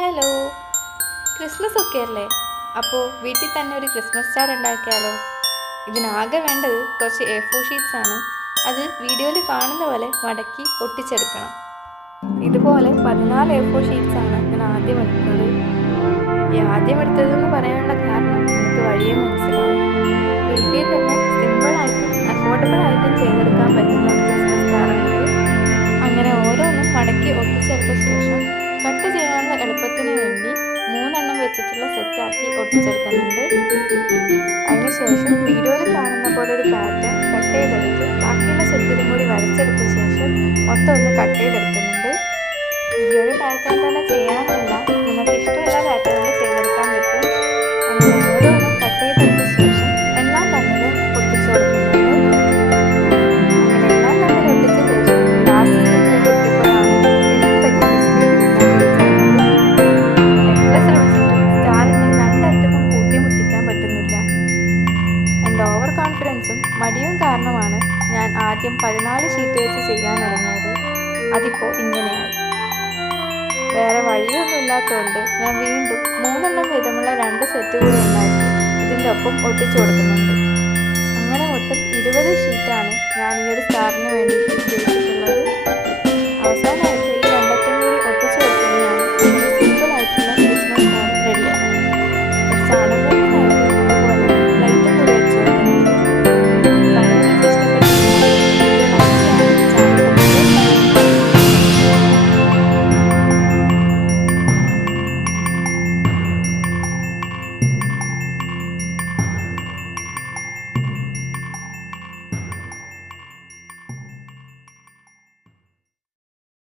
Hello, Christmas ഒക്കെ അല്ലേ? അപ്പോൾ വീട്ടിൽ തന്നെ ഒരു ക്രിസ്മസ് സ്റ്റാർ ഉണ്ടാക്കിയാലോ? ഇതിനാകെ വേണ്ടത് കുറച്ച് A4 ഷീറ്റ്സ് ആണ്. അത് വീഡിയോയിൽ കാണുന്ന പോലെ മടക്കി ഒട്ടിച്ചെടുക്കണം. ഇതുപോലെ 14 A4 ഷീറ്റ്സ് ആണ് ഞാൻ ആദ്യം എടുത്തത്. ഈ ആദ്യം എടുത്തതെന്ന് പറയാനുള്ള കാരണം നിങ്ങൾക്ക് വഴിയെ മനസ്സിലാവും. വീട്ടിൽ തന്നെ സിമ്പിളായിട്ടും അഫോർഡബിൾ ആയിട്ടും ചെയ്തെടുക്കാൻ പറ്റുന്ന ഒരു ക്രിസ്മസ് സ്റ്റാറാണിത്. അങ്ങനെ ഓരോന്നും മടക്കി ഒട്ടിച്ചെടുത്ത ശേഷം കട്ട് ചെയ്യാനുള്ള എളുപ്പത്തിന് വേണ്ടി 3 വെച്ചിട്ടുള്ള സെറ്റാക്കി ഒട്ടിച്ചെടുക്കുന്നുണ്ട്. അതിനുശേഷം വീഡിയോയിൽ കാണുന്ന പോലെ ഒരു പാറ്റേൺ കട്ട് ചെയ്തെടുത്ത് ബാക്കിയുള്ള സെറ്റിലും കൂടി വരച്ചെടുത്ത ശേഷം മൊത്തം ഒന്ന് കട്ട് ചെയ്തെടുക്കുന്നുണ്ട്. ഈ ഒരു പാറ്റേൺ തന്നെ ചെയ്യാനല്ല, നിങ്ങൾക്ക് ഇഷ്ടമുള്ള പാറ്റേണിൽ ചെയ്തെടുക്കാൻ പറ്റും. അങ്ങനെ ഓരോന്നും കട്ട് ചെയ്തെടുത്ത ശേഷം എല്ലാം തമ്മിൽ ഒട്ടിച്ചു കൊടുക്കുന്നുണ്ട്. അങ്ങനെ എല്ലാം തമ്മിൽ ഒട്ടിച്ച ശേഷം ലാസ്റ്റ് സ്റ്റെപ്പിലേക്ക് എത്തിയപ്പോഴാണ് എനിക്ക് പറ്റിയ മിസ്റ്റേക്ക് ഞാൻ തിരിച്ചറിഞ്ഞത്. എത്ര ശ്രമിച്ചിട്ടും സ്റ്റാറിന് രണ്ടറ്റവും കൂട്ടിമുട്ടിക്കാൻ പറ്റുന്നില്ല. എൻ്റെ ഓവർ കോൺഫിഡൻസും മടിയും കാരണമാണ് ഞാൻ ആദ്യം 14 ഷീറ്റ് വെച്ച് ചെയ്യാൻ തുടങ്ങിയത്. അതിപ്പോൾ ഇങ്ങനെയായി. വേറെ വഴിയൊന്നും ഇല്ലാത്തതുകൊണ്ട് ഞാൻ വീണ്ടും 3 വീതമുള്ള 2 സെറ്റ് കൂടി ഉണ്ടാക്കി ഇതിൻ്റെ ഒപ്പം ഒട്ടിച്ചു കൊടുക്കുന്നുണ്ട്. അങ്ങനെ മൊത്തം 20 ഷീറ്റാണ് ഞാൻ ഈ ഒരു സ്റ്റാറിന് വേണ്ടിയിട്ട് ഉപയോഗിച്ചിട്ടുള്ളത്. അവസാനം